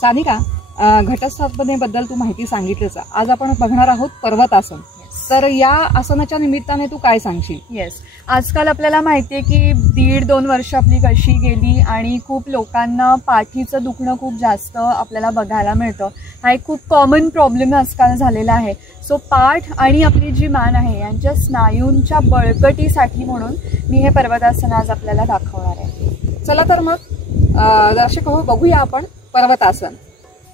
सानिका, घटस्थापनेबद्दल तू माहिती सांगितलीच. आज आपण बघणार आहोत पर्वतासन. तर या आसनाच्या निमित्ताने तू काय सांगशील? येस, आजकाल आपल्याला माहिती आहे की 1.5-2 वर्ष आपली कशी गेली आणि खूप लोकांना पाठीचं दुखणं खूप जास्त आपल्याला बघायला मिळतं. हा एक खूप कॉमन प्रॉब्लेम आजकाल झालेला आहे. सो पाठ आणि आपली जी मान आहे यांच्या स्नायूंच्या बळकटीसाठी म्हणून मी हे पर्वतासन आज आपल्याला दाखवणार आहे. चला तर मग दर्शक हो, बघूया आपण पर्वतासन.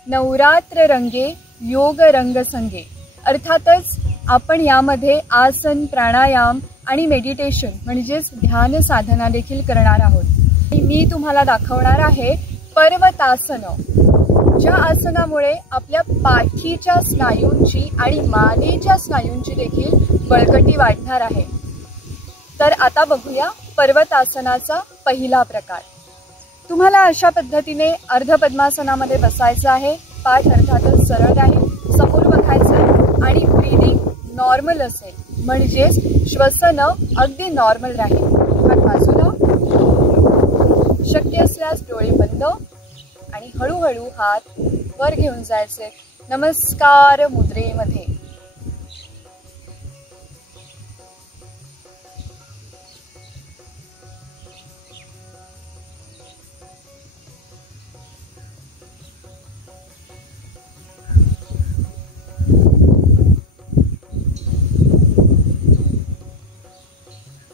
नवरात्र रंगे योग रंग संगे. अर्थातच आपण यामध्ये आसन, प्राणायाम आणि मेडिटेशन म्हणजेच ध्यान साधना देखील करणार आहोत. मी तुम्हाला दाखवणार आहे पर्वतासन, ज्या आसनामुळे आपल्या पाठीच्या स्नायूंची आणि मानेच्या स्नायूंची देखील बळकटी वाढणार आहे. तर आता बघूया पर्वतासनाचा पहिला प्रकार. तुम्हाला अशा पद्धतीने अर्धपद्मासनामध्ये बसायचं आहे. पाठ अर्थातच सरळ राहील, समोर बघायचं आणि ब्रीदिंग नॉर्मल असेल, म्हणजेच श्वसन अगदी नॉर्मल राहील. हात बाजूला, शक्य असल्यास डोळे बंद आणि हळूहळू हात वर घेऊन जायचे नमस्कार मुद्रेमध्ये.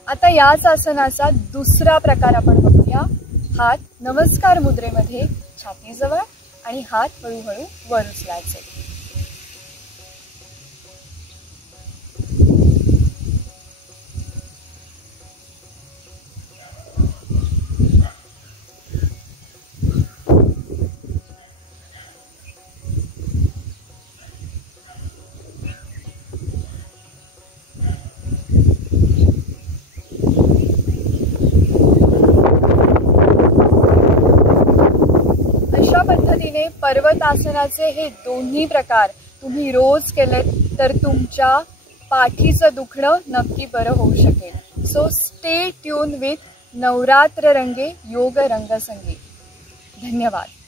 आता याच आसनाचा दुसरा प्रकार आपण बघूया. हात नमस्कार मुद्रेमध्ये छातीजवळ आणि हात हळूहळू वर उचलायचे. पद्धतीने पर्वतासनाचे हे दोन्ही प्रकार तुम्ही रोज केलेत तर तुमच्या पाठीचं दुखणं नक्की बरं होऊ शकेल. So stay tune with Navratri रंगे योग रंग संगे. धन्यवाद.